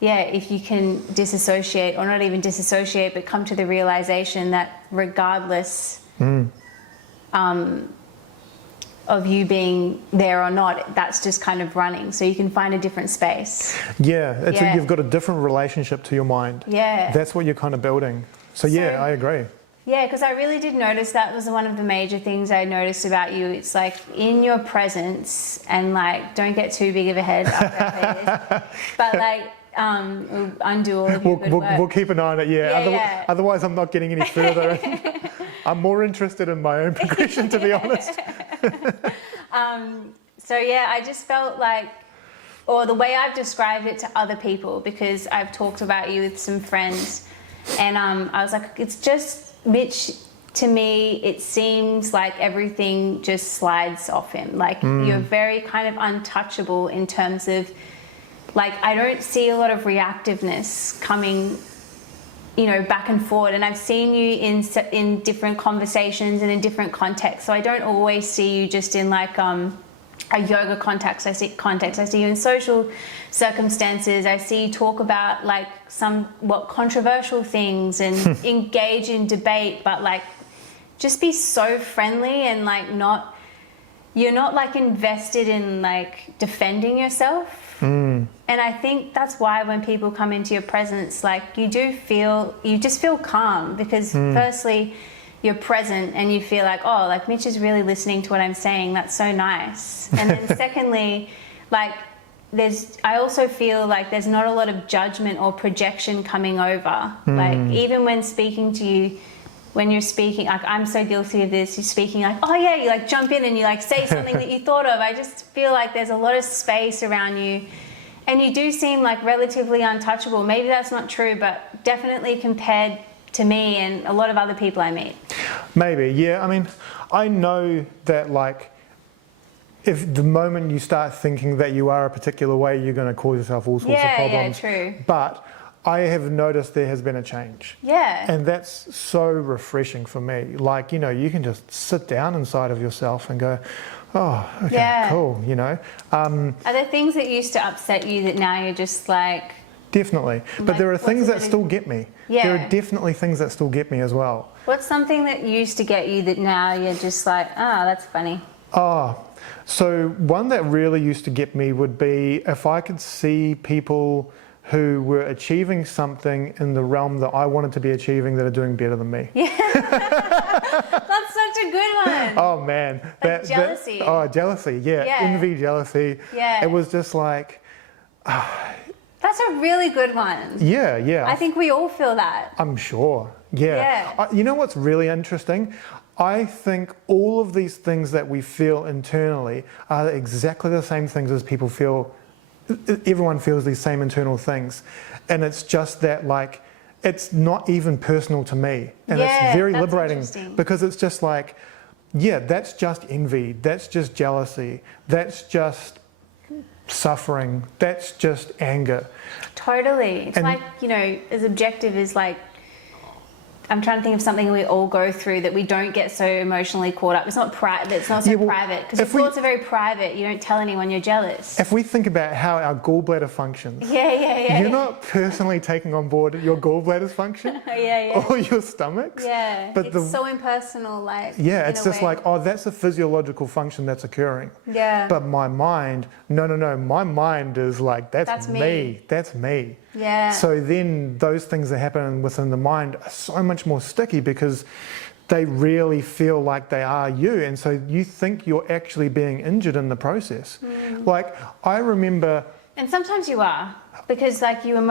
if you can disassociate, or not even disassociate, but come to the realization that regardless of you being there or not, that's just kind of running. So you can find a different space. Yeah, you've got a different relationship to your mind. Yeah. That's what you're kind of building. So yeah, I agree. Yeah, because I really did notice that was one of the major things I noticed about you. It's like in your presence, and like, don't get too big of a head after I play this, but like, we'll undo all of your good work. We'll keep an eye on it, Otherwise I'm not getting any further. I'm more interested in my own progression, to be honest. So yeah, I just felt like, or the way I've described it to other people, because I've talked about you with some friends, and I was like, it's just, Mitch, to me, it seems like everything just slides off him. Like, you're very kind of untouchable in terms of, like, I don't see a lot of reactiveness coming, you know, back and forward. And I've seen you in different conversations and in different contexts. So I don't always see you just in like a yoga context. I see you in social circumstances. I see you talk about like somewhat controversial things and engage in debate, but like just be so friendly and like you're not like invested in like defending yourself. And I think that's why when people come into your presence, like you just feel calm, because firstly, you're present and you feel like, oh, like Mitch is really listening to what I'm saying. That's so nice. And then secondly, like I also feel like there's not a lot of judgment or projection coming over. Like even when speaking to you, when you're speaking, like I'm so guilty of this, you're speaking like, oh yeah, you like jump in and you like say something that you thought of. I just feel like there's a lot of space around you, and you do seem like relatively untouchable. Maybe that's not true, but definitely compared to me and a lot of other people I meet. Maybe, yeah. I mean, I know that like, if the moment you start thinking that you are a particular way, you're going to cause yourself all sorts of problems. Yeah, true. But I have noticed there has been a change. Yeah. And that's so refreshing for me. Like, you know, you can just sit down inside of yourself and go, oh, okay, cool, you know. Are there things that used to upset you that now you're just like... Definitely. But like, there are things that still get me. Yeah. There are definitely things that still get me as well. What's something that used to get you that now you're just like, oh, that's funny? So one that really used to get me would be if I could see people who were achieving something in the realm that I wanted to be achieving that are doing better than me. Yeah. That's such a good one. Oh man. Like jealousy. Jealousy, yeah. Envy, jealousy. Yeah. It was just like... That's a really good one. Yeah. I think we all feel that. I'm sure. Yeah. You know what's really interesting? I think all of these things that we feel internally are exactly the same things as people feel. Everyone feels these same internal things. And it's just that, like, it's not even personal to me. And it's very liberating, because it's just like, yeah, that's just envy. That's just jealousy. That's just suffering. That's just anger. Totally. It's like, you know, as objective as like, I'm trying to think of something we all go through that we don't get so emotionally caught up. It's not private. It's not so private, because your thoughts are very private. You don't tell anyone you're jealous. If we think about how our gallbladder functions, you're not personally taking on board your gallbladder's function or your stomach's. Yeah, but it's so impersonal. Like it's just like, oh, that's a physiological function that's occurring. Yeah. But my mind, no. My mind is like, that's me. That's me. Yeah. So then those things that happen within the mind are so much more sticky, because they really feel like they are you, and so you think you're actually being injured in the process. Like, I remember... And sometimes you are, because like when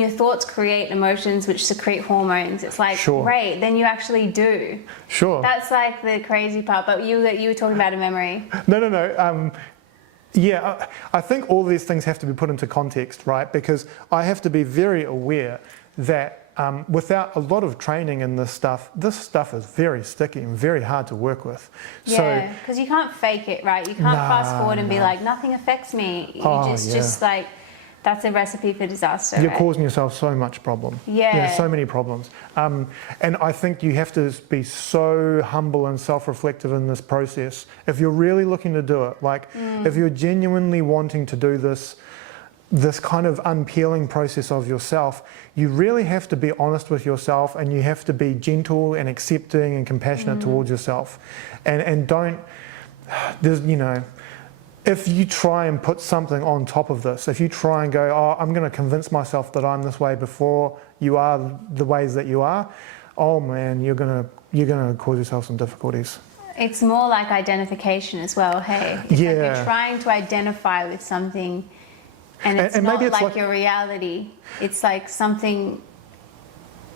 your thoughts create emotions which secrete hormones, it's like, great, then you actually do. Sure. That's like the crazy part, but you were talking about a memory. No. Yeah, I think all these things have to be put into context, right? Because I have to be very aware that without a lot of training in this stuff is very sticky and very hard to work with. Yeah, because you can't fake it, right? You can't fast forward and be like, nothing affects me. You just like, That's a recipe for disaster. You're right? causing yourself so much problem. Yeah. So many problems. And I think you have to be so humble and self-reflective in this process. If you're really looking to do it, like if you're genuinely wanting to do this kind of unpeeling process of yourself, you really have to be honest with yourself, and you have to be gentle and accepting and compassionate towards yourself. And don't, there's, if you try and put something on top of this, if you try and go, oh, I'm going to convince myself that I'm this way before you are the ways that you are, oh man, you're going to cause yourself some difficulties. It's more like identification as well, hey? It's like you're trying to identify with something, and it's not like your reality. It's like something,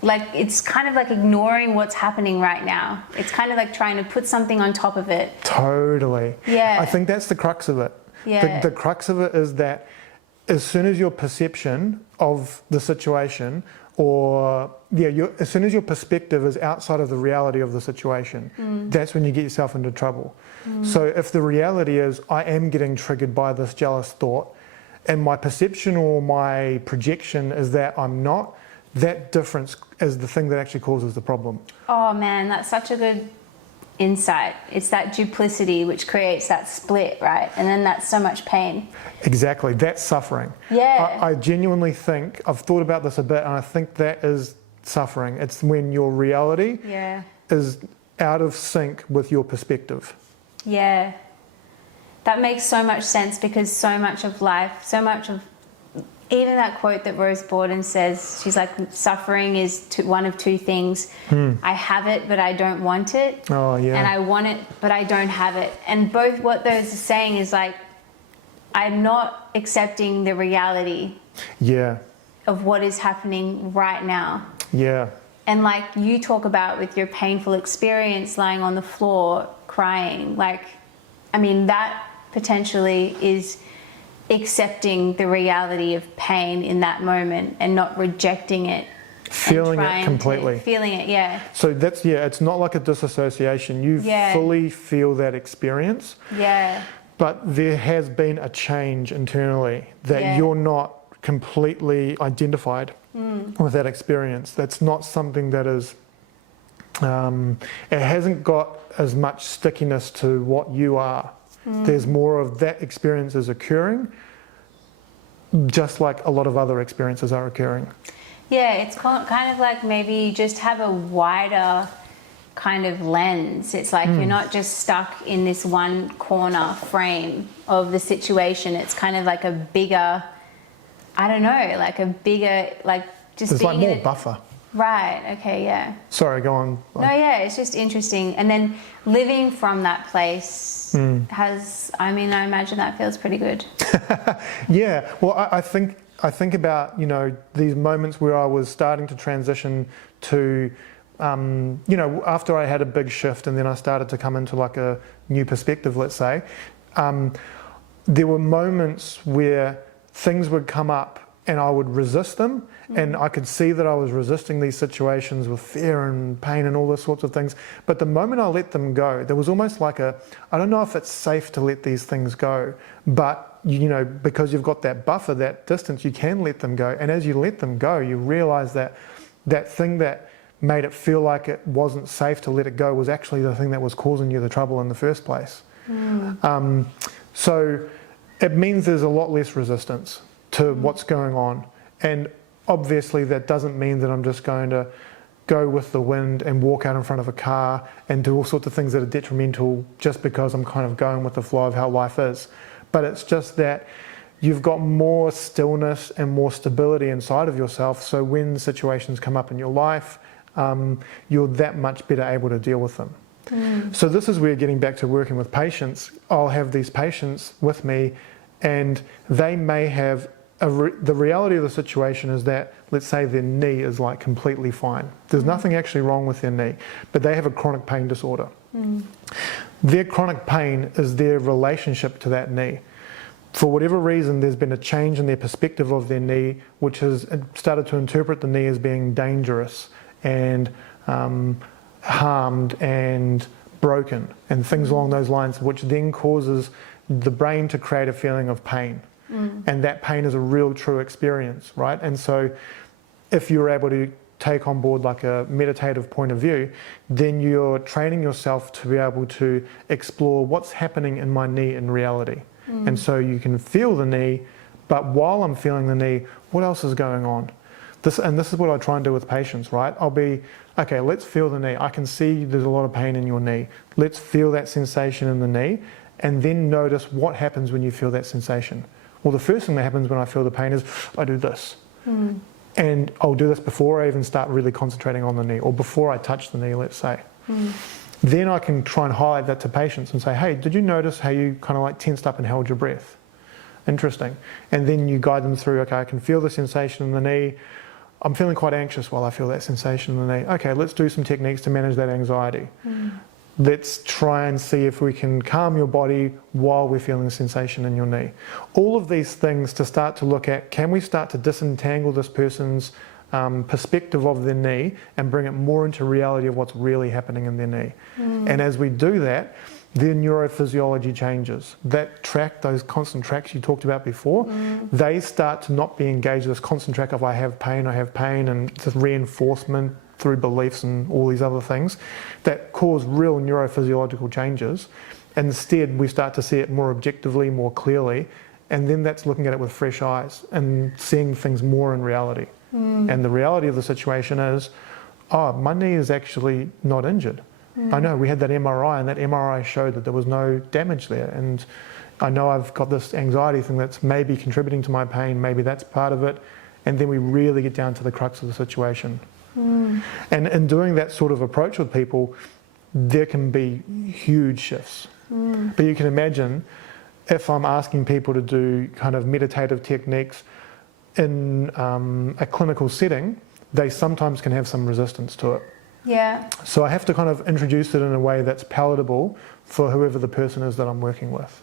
like it's kind of like ignoring what's happening right now. It's kind of like trying to put something on top of it. Totally. Yeah. I think that's the crux of it. Yeah. The crux of it is that as soon as your perception of the situation, as soon as your perspective is outside of the reality of the situation, that's when you get yourself into trouble. So if the reality is, I am getting triggered by this jealous thought, and my perception or my projection is that I'm not, that difference is the thing that actually causes the problem. Oh man, that's such a good insight. It's that duplicity which creates that split, right? And then that's so much pain. Exactly, that's suffering. Yeah. I genuinely think, I've thought about this a bit, and I think that is suffering. It's when your reality is out of sync with your perspective. Yeah. That makes so much sense, because so much of life, so much of even that quote that Rose Borden says, she's like, suffering is one of two things. I have it, but I don't want it. Oh, yeah. And I want it, but I don't have it. And both what those are saying is like, I'm not accepting the reality of what is happening right now. Yeah. And like you talk about with your painful experience lying on the floor crying, like, I mean, that potentially is accepting the reality of pain in that moment and not rejecting it. Feeling it completely. Feeling it, yeah. So that's, it's not like a disassociation. You fully feel that experience. Yeah. But there has been a change internally that you're not completely identified with that experience. That's not something that is, it hasn't got as much stickiness to what you are. There's more of that experience is occurring, just like a lot of other experiences are occurring. Yeah, it's kind of like maybe you just have a wider kind of lens. It's like you're not just stuck in this one corner frame of the situation. It's kind of like a bigger, I don't know, like a bigger, like just there's being like more buffer. Right, okay, yeah. Sorry, go on. No, yeah, it's just interesting. And then living from that place has, I mean, I imagine that feels pretty good. Yeah, well, I think about, these moments where I was starting to transition to, after I had a big shift and then I started to come into like a new perspective, let's say, there were moments where things would come up and I would resist them, and I could see that I was resisting these situations with fear and pain and all those sorts of things. But the moment I let them go, there was almost like I don't know if it's safe to let these things go, but because you've got that buffer, that distance, you can let them go. And as you let them go, you realize that that thing that made it feel like it wasn't safe to let it go was actually the thing that was causing you the trouble in the first place. So it means there's a lot less resistance to what's going on. And obviously that doesn't mean that I'm just going to go with the wind and walk out in front of a car and do all sorts of things that are detrimental just because I'm kind of going with the flow of how life is. But it's just that you've got more stillness and more stability inside of yourself, so when situations come up in your life, you're that much better able to deal with them. So this is where, getting back to working with patients, I'll have these patients with me and they may have the reality of the situation is that, let's say their knee is like completely fine. There's nothing actually wrong with their knee, but they have a chronic pain disorder. Their chronic pain is their relationship to that knee. For whatever reason, there's been a change in their perspective of their knee, which has started to interpret the knee as being dangerous and harmed and broken and things along those lines, which then causes the brain to create a feeling of pain. And that pain is a real true experience, right? And so if you're able to take on board like a meditative point of view, then you're training yourself to be able to explore what's happening in my knee in reality. And so you can feel the knee, but while I'm feeling the knee, what else is going on? This is what I try and do with patients, right? I'll be, okay, let's feel the knee. I can see there's a lot of pain in your knee. Let's feel that sensation in the knee, and then notice what happens when you feel that sensation. Well, the first thing that happens when I feel the pain is I do this. And I'll do this before I even start really concentrating on the knee, or before I touch the knee, let's say. Then I can try and highlight that to patients and say, hey, did you notice how you kind of like tensed up and held your breath? Interesting. And then you guide them through, okay, I can feel the sensation in the knee. I'm feeling quite anxious while I feel that sensation in the knee. Okay, let's do some techniques to manage that anxiety. Let's try and see if we can calm your body while we're feeling the sensation in your knee. All of these things to start to look at, can we start to disentangle this person's perspective of their knee and bring it more into reality of what's really happening in their knee. And as we do that, their neurophysiology changes. That track, those constant tracks you talked about before, they start to not be engaged with this constant track of I have pain, and it's reinforcement through beliefs and all these other things that cause real neurophysiological changes. Instead, we start to see it more objectively, more clearly, and then that's looking at it with fresh eyes and seeing things more in reality. And the reality of the situation is, oh, my knee is actually not injured. I know we had that MRI, and that MRI showed that there was no damage there. And I know I've got this anxiety thing that's maybe contributing to my pain, maybe that's part of it. And then we really get down to the crux of the situation. And in doing that sort of approach with people, there can be huge shifts. But you can imagine if I'm asking people to do kind of meditative techniques in a clinical setting, they sometimes can have some resistance to it. Yeah. So I have to kind of introduce it in a way that's palatable for whoever the person is that I'm working with.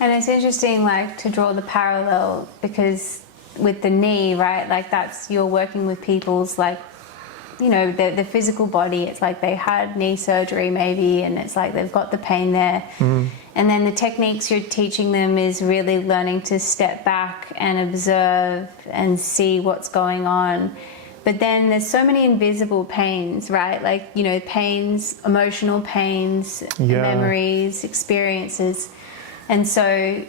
And it's interesting, like, to draw the parallel, because with the knee, right, like that's, you're working with people's, like, you know, the physical body. It's like they had knee surgery maybe, and it's like they've got the pain there. And then the techniques you're teaching them is really learning to step back and observe and see what's going on. But then there's so many invisible pains, right? Like, you know, pains, emotional pains, memories, experiences. And so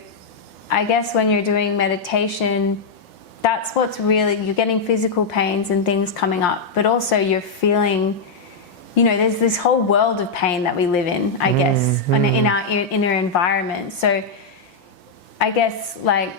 I guess when you're doing meditation, that's what's really, you're getting physical pains and things coming up, but also you're feeling, you know, there's this whole world of pain that we live in, I guess, in our inner environment. So I guess, like,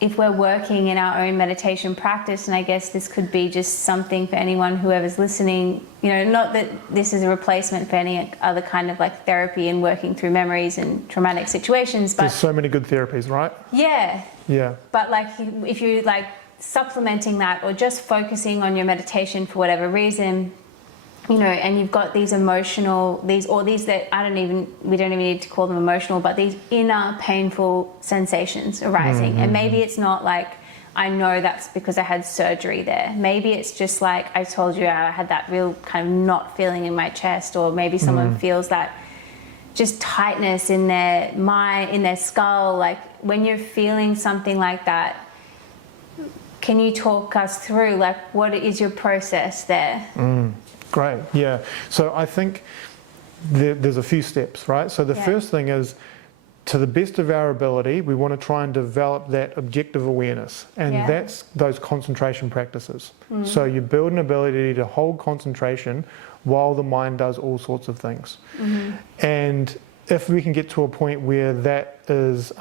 if we're working in our own meditation practice, and I guess this could be just something for anyone, whoever's listening, you know, not that this is a replacement for any other kind of like therapy and working through memories and traumatic situations, but there's so many good therapies, right? Yeah. Yeah. But like, if you like supplementing that or just focusing on your meditation for whatever reason, you know, and you've got these emotional, these that we don't even need to call them emotional, but these inner painful sensations arising. And maybe it's not like, I know that's because I had surgery there. Maybe it's just like, I told you I had that real kind of knot feeling in my chest, or maybe someone feels that just tightness in their mind, in their skull. Like, when you're feeling something like that, can you talk us through, like, what is your process there? Great, yeah. So I think there's a few steps, right? So the first thing is, to the best of our ability, we want to try and develop that objective awareness. And that's those concentration practices. So you build an ability to hold concentration while the mind does all sorts of things. And if we can get to a point where that is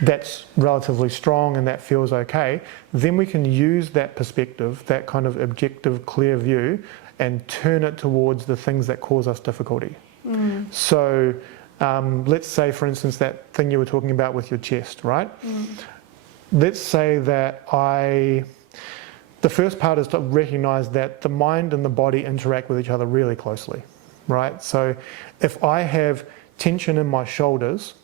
that's relatively strong and that feels okay, then we can use that perspective, that kind of objective, clear view, and turn it towards the things that cause us difficulty. So let's say, for instance, that thing you were talking about with your chest, right? Let's say that the first part is to recognize that the mind and the body interact with each other really closely, right? So if I have tension in my shoulders,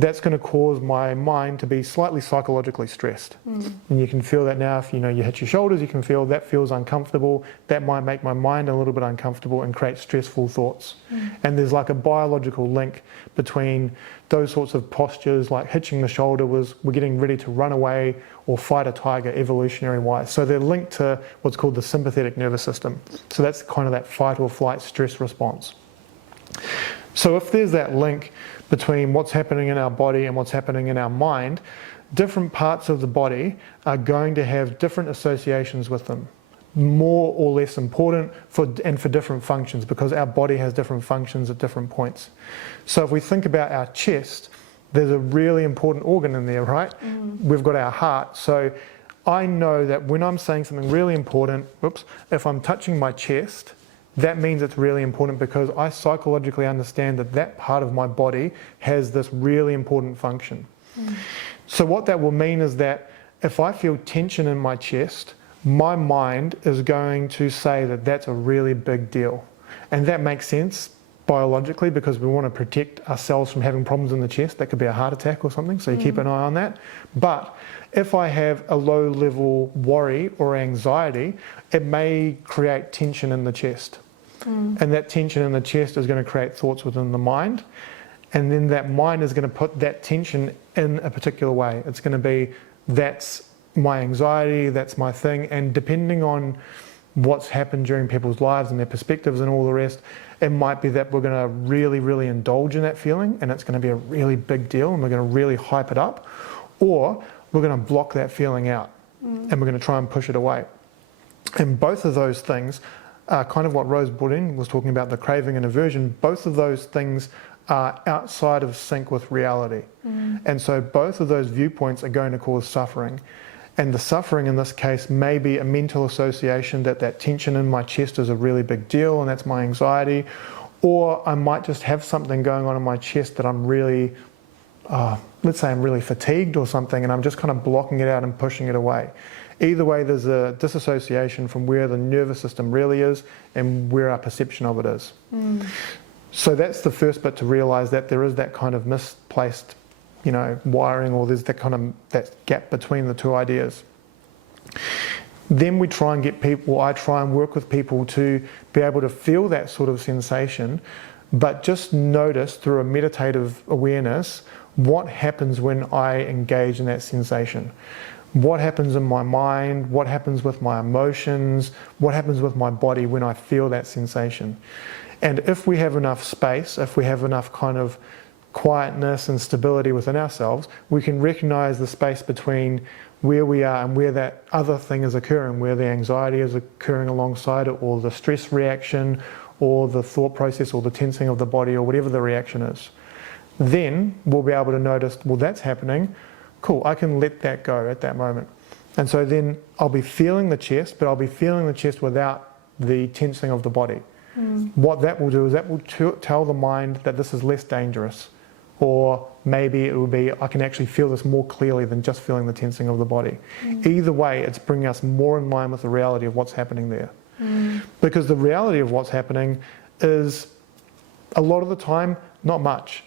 that's going to cause my mind to be slightly psychologically stressed. And you can feel that now. If you hit your shoulders, you can feel that feels uncomfortable. That might make my mind a little bit uncomfortable and create stressful thoughts. And there's like a biological link between those sorts of postures, like hitching the shoulder we're getting ready to run away or fight a tiger evolutionary wise. So they're linked to what's called the sympathetic nervous system. So that's kind of that fight or flight stress response. So if there's that link between what's happening in our body and what's happening in our mind, different parts of the body are going to have different associations with them, more or less important for different functions, because our body has different functions at different points. So if we think about our chest, there's a really important organ in there, right? We've got our heart. So I know that when I'm saying something really important, if I'm touching my chest, that means it's really important because I psychologically understand that that part of my body has this really important function. So what that will mean is that if I feel tension in my chest, my mind is going to say that that's a really big deal. And that makes sense biologically because we want to protect ourselves from having problems in the chest. That could be a heart attack or something, so you keep an eye on that. But if I have a low level worry or anxiety, it may create tension in the chest. And that tension in the chest is going to create thoughts within the mind. And then that mind is going to put that tension in a particular way. It's going to be, that's my anxiety, that's my thing. And depending on what's happened during people's lives and their perspectives and all the rest, it might be that we're going to really, really indulge in that feeling and it's going to be a really big deal and we're going to really hype it up. Or we're going to block that feeling out and we're going to try and push it away. And both of those things are kind of what Rose Bourdin was talking about, the craving and aversion. Both of those things are outside of sync with reality. And so both of those viewpoints are going to cause suffering. And the suffering in this case may be a mental association that tension in my chest is a really big deal and that's my anxiety. Or I might just have something going on in my chest that I'm really, let's say I'm really fatigued or something, and I'm just kind of blocking it out and pushing it away. Either way, there's a disassociation from where the nervous system really is and where our perception of it is. So that's the first bit, to realise that there is that kind of misplaced, wiring, or there's that gap between the two ideas. Then we try and get people, I try and work with people to be able to feel that sort of sensation, but just notice through a meditative awareness what happens when I engage in that sensation. What happens in my mind, what happens with my emotions, what happens with my body when I feel that sensation. And if we have enough space, if we have enough kind of quietness and stability within ourselves, we can recognize the space between where we are and where that other thing is occurring, where the anxiety is occurring alongside it, or the stress reaction, or the thought process, or the tensing of the body, or whatever the reaction is. Then we'll be able to notice, well, that's happening. Cool, I can let that go at that moment. And so then I'll be feeling the chest, but I'll be feeling the chest without the tensing of the body. What that will do is that will tell the mind that this is less dangerous. Or maybe it will be, I can actually feel this more clearly than just feeling the tensing of the body. Either way, it's bringing us more in line with the reality of what's happening there. Because the reality of what's happening is, a lot of the time, not much.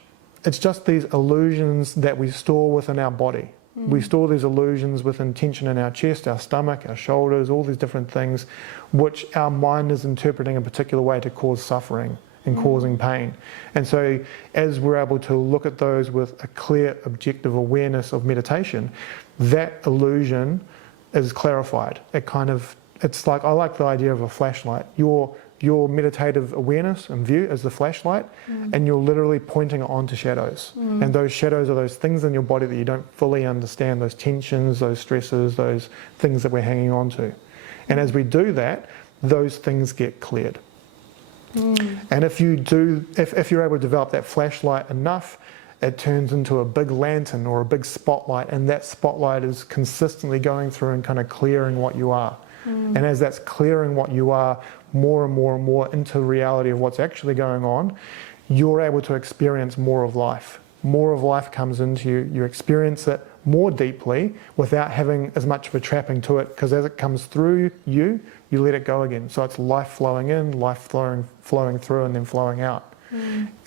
It's just these illusions that we store within our body. We store these illusions within tension in our chest, our stomach, our shoulders, all these different things, which our mind is interpreting a particular way to cause suffering and causing pain. And so as we're able to look at those with a clear, objective awareness of meditation, that illusion is clarified. It's like, I like the idea of a flashlight. Your meditative awareness and view is the flashlight, and you're literally pointing it onto shadows. And those shadows are those things in your body that you don't fully understand, those tensions, those stresses, those things that we're hanging on to. And as we do that, those things get cleared. And if you're able to develop that flashlight enough, it turns into a big lantern or a big spotlight, and that spotlight is consistently going through and kind of clearing what you are. And as that's clearing what you are more and more and more into the reality of what's actually going on, you're able to experience more of life. More of life comes into you. You experience it more deeply without having as much of a trapping to it, because as it comes through you, you let it go again. So it's life flowing in, life flowing through, and then flowing out.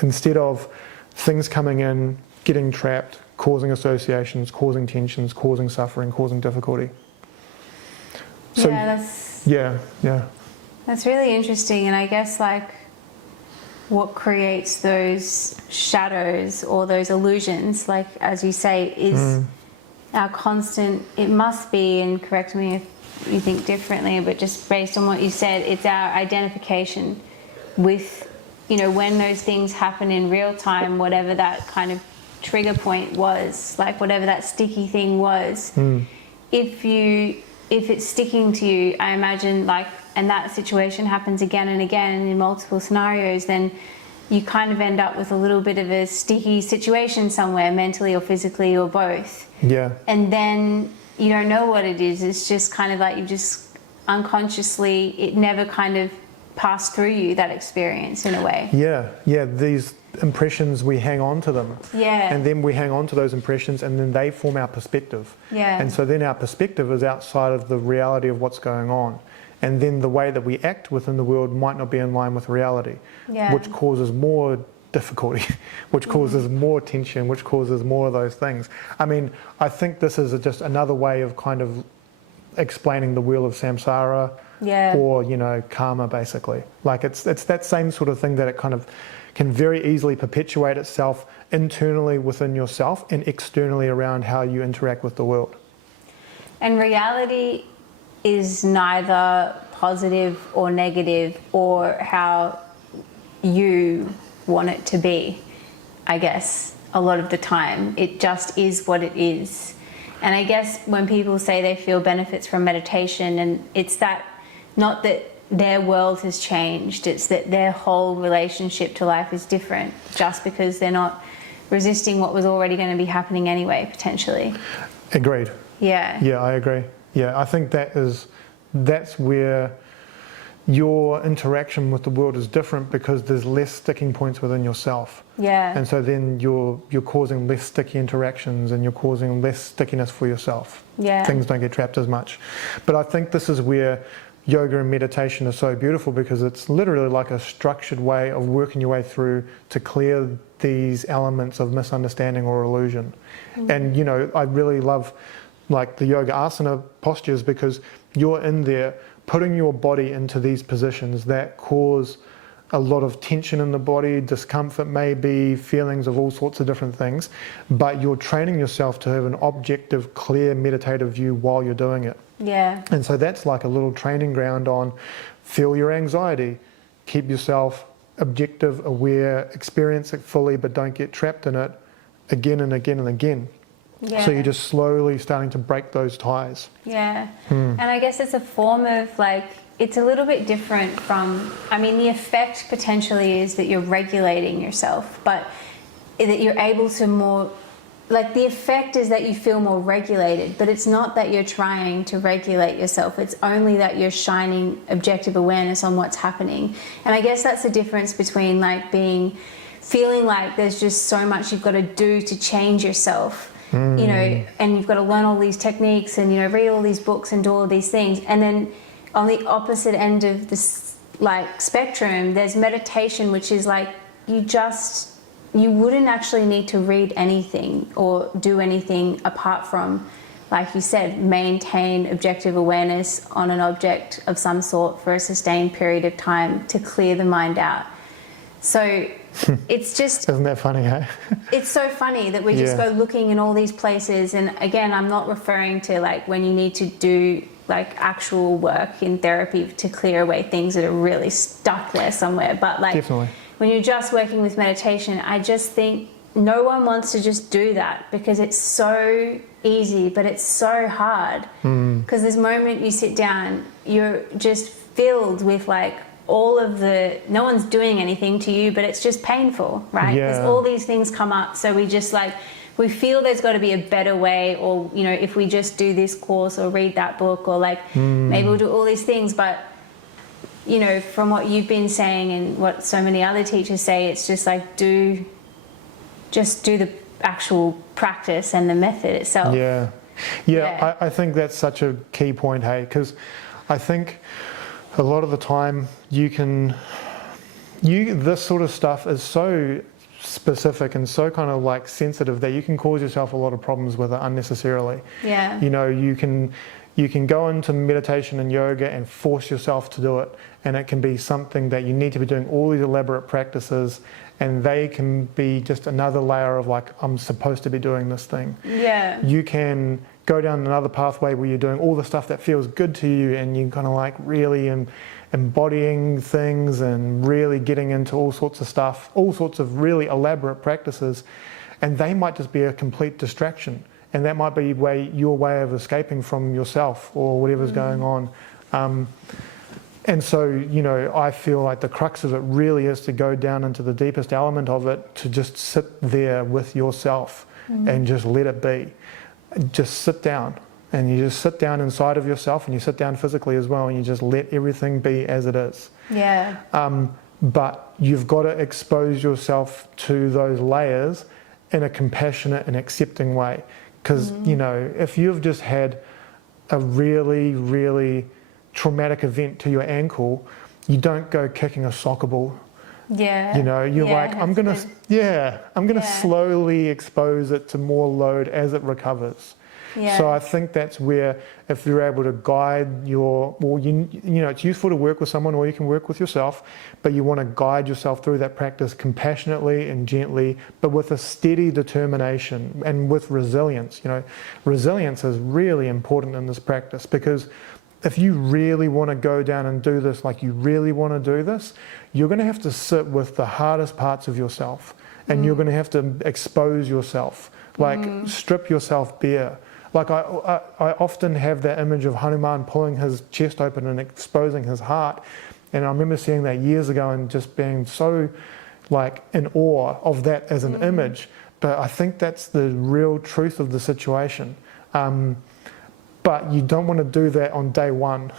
Instead of things coming in, getting trapped, causing associations, causing tensions, causing suffering, causing difficulty. So, yeah, that's really interesting. And I guess like what creates those shadows or those illusions, like as you say, is our constant, it must be, and correct me if you think differently, but just based on what you said, it's our identification with, you know, when those things happen in real time, whatever that kind of trigger point was, like whatever that sticky thing was, if it's sticking to you, I imagine, like, and that situation happens again and again in multiple scenarios, then you kind of end up with a little bit of a sticky situation somewhere, mentally or physically or both. Yeah. And then you don't know what it is. It's just kind of like you just unconsciously, it never kind of passed through you, that experience in a way. Yeah, these impressions, we hang on to them. Yeah. And then we hang on to those impressions, and then they form our perspective. Yeah. And so then our perspective is outside of the reality of what's going on. And then the way that we act within the world might not be in line with reality, which causes more difficulty, which causes more tension, which causes more of those things. I mean, I think this is just another way of kind of explaining the wheel of samsara, or, you know, karma, basically. Like it's that same sort of thing, that it kind of can very easily perpetuate itself internally within yourself and externally around how you interact with the world. And reality is neither positive or negative or how you want it to be, I guess, a lot of the time. It just is what it is. And I guess when people say they feel benefits from meditation, and it's that, not that their world has changed, it's that their whole relationship to life is different, just because they're not resisting what was already going to be happening anyway, potentially. Agreed. Yeah. Yeah, I agree. Yeah, I think that's where your interaction with the world is different, because there's less sticking points within yourself. Yeah. And so then you're causing less sticky interactions, and you're causing less stickiness for yourself. Yeah. Things don't get trapped as much. But I think this is where yoga and meditation are so beautiful, because it's literally like a structured way of working your way through to clear these elements of misunderstanding or illusion. And, you know, I really love like the yoga asana postures, because you're in there putting your body into these positions that cause a lot of tension in the body, discomfort, maybe feelings of all sorts of different things, but you're training yourself to have an objective, clear, meditative view while you're doing it. Yeah. And so that's like a little training ground on feel your anxiety, keep yourself objective, aware, experience it fully, but don't get trapped in it again and again and again. Yeah. So you're just slowly starting to break those ties. Yeah. And I guess it's a form of like, it's a little bit different from, I mean, the effect potentially is that you're regulating yourself, but that you're able to more, like the effect is that you feel more regulated, but it's not that you're trying to regulate yourself. It's only that you're shining objective awareness on what's happening. And I guess that's the difference between like feeling like there's just so much you've got to do to change yourself. You know, and you've got to learn all these techniques and, you know, read all these books and do all these things. And then on the opposite end of this like spectrum, there's meditation, which is like you wouldn't actually need to read anything or do anything apart from, like you said, maintain objective awareness on an object of some sort for a sustained period of time to clear the mind out. So it's just... Isn't that funny, hey? It's so funny that we just go looking in all these places. And again, I'm not referring to like when you need to do like actual work in therapy to clear away things that are really stuck there somewhere. But like when you're just working with meditation, I just think no one wants to just do that, because it's so easy, but it's so hard. Because this moment you sit down, you're just filled with like all of no one's doing anything to you, but it's just painful, right? Because all these things come up. So we just like, we feel there's got to be a better way, or, you know, if we just do this course or read that book, or like maybe we'll do all these things. But, you know, from what you've been saying and what so many other teachers say, it's just like just do the actual practice and the method itself. I think that's such a key point, hey, because I think a lot of the time this sort of stuff is so specific and so kind of like sensitive that you can cause yourself a lot of problems with it unnecessarily. Yeah. You know, you can go into meditation and yoga and force yourself to do it, and it can be something that you need to be doing all these elaborate practices, and they can be just another layer of like, I'm supposed to be doing this thing. Yeah. You can go down another pathway where you're doing all the stuff that feels good to you, and you kind of like really embodying things and really getting into all sorts of stuff, all sorts of really elaborate practices, and they might just be a complete distraction, and that might be your way of escaping from yourself or whatever's going on. And so, you know, I feel like the crux of it really is to go down into the deepest element of it, to just sit there with yourself and just let it be. Just sit down, and you just sit down inside of yourself, and you sit down physically as well, and you just let everything be as it is. Yeah. But you've got to expose yourself to those layers in a compassionate and accepting way. Because, you know, if you've just had a really, really traumatic event to your ankle, you don't go kicking a soccer ball. Yeah. You know, you're like, I'm gonna slowly expose it to more load as it recovers. Yeah. So I think that's where, if you're able to guide you know, it's useful to work with someone, or you can work with yourself, but you want to guide yourself through that practice compassionately and gently, but with a steady determination and with resilience. You know, resilience is really important in this practice, because if you really want to go down and do this, like you really want to do this, you're going to have to sit with the hardest parts of yourself, and you're going to have to expose yourself, like strip yourself bare. Like I often have that image of Hanuman pulling his chest open and exposing his heart, and I remember seeing that years ago and just being so like in awe of that as an image. But I think that's the real truth of the situation. But you don't want to do that on day one.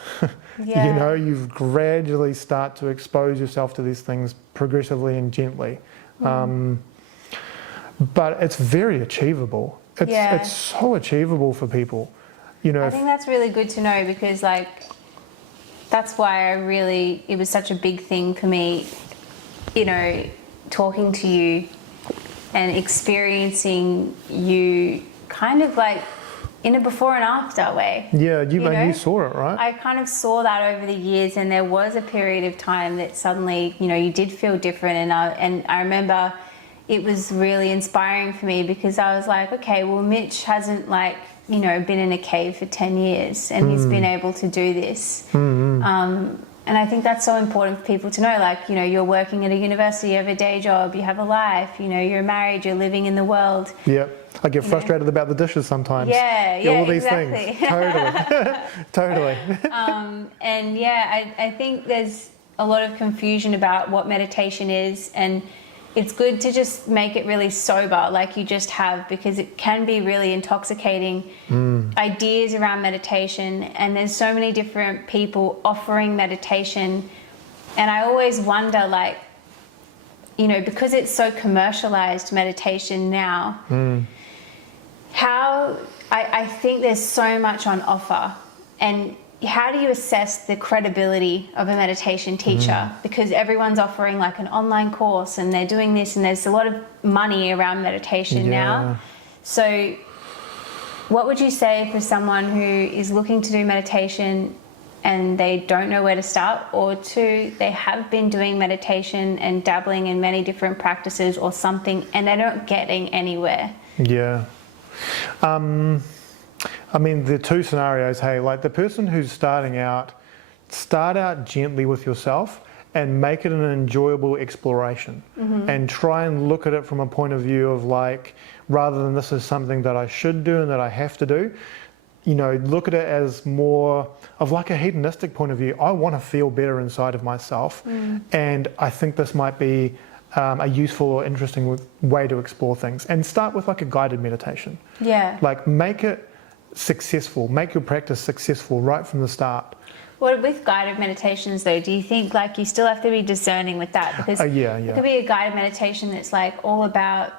You know, you gradually start to expose yourself to these things progressively and gently. But it's very achievable. It's so achievable for people. You know, I think that's really good to know, because like that's why it was such a big thing for me, you know, talking to you and experiencing you kind of like in a before and after way. Yeah, you saw it, right? I kind of saw that over the years, and there was a period of time that suddenly, you know, you did feel different, and I remember it was really inspiring for me, because I was like, okay, well, Mitch hasn't like, you know, been in a cave for 10 years and he's been able to do this. And I think that's so important for people to know, like, you know, you're working at a university, you have a day job, you have a life, you know, you're married, you're living in the world. Yeah, I get frustrated about the dishes sometimes. Yeah, all these exactly. things. Totally. And yeah, I think there's a lot of confusion about what meditation is, and it's good to just make it really sober, like you just have, because it can be really intoxicating. Ideas around meditation, and there's so many different people offering meditation, and I always wonder, like, you know, because it's so commercialized, meditation now, how I think there's so much on offer, and how do you assess the credibility of a meditation teacher? Because everyone's offering like an online course, and they're doing this, and there's a lot of money around meditation now. So what would you say for someone who is looking to do meditation and they don't know where to start, or two, they have been doing meditation and dabbling in many different practices or something, and they're not getting anywhere? Yeah. I mean, the two scenarios, hey, like the person who's starting out, start out gently with yourself and make it an enjoyable exploration, and try and look at it from a point of view of like, rather than this is something that I should do and that I have to do, you know, look at it as more of like a hedonistic point of view. I want to feel better inside of myself, and I think this might be a useful or interesting way to explore things. And start with like a guided meditation. Yeah. Like make it successful, make your practice successful right from the start. Well, with guided meditations though, do you think like you still have to be discerning with that? Because it could be a guided meditation that's like all about,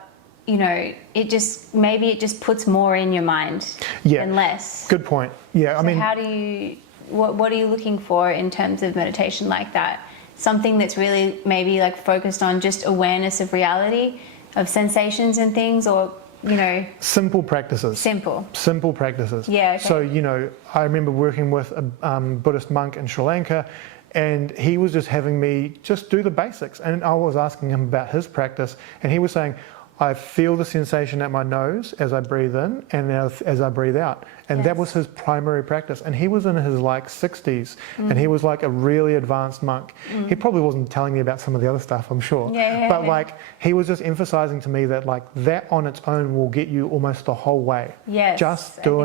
you know, it just puts more in your mind than less. Good point. Yeah, so I mean, how do you, what are you looking for in terms of meditation like that? Something that's really maybe like focused on just awareness of reality, sensations and things, or simple practices. Simple practices. Yeah. Okay. So I remember working with a Buddhist monk in Sri Lanka, and he was just having me just do the basics, and I was asking him about his practice, and he was saying, I feel the sensation at my nose as I breathe in and as I breathe out. And that was his primary practice. And he was in his 60s, and he was like a really advanced monk. He probably wasn't telling me about some of the other stuff, I'm sure. But he was just emphasizing to me that that on its own will get you almost the whole way. Yes. Just doing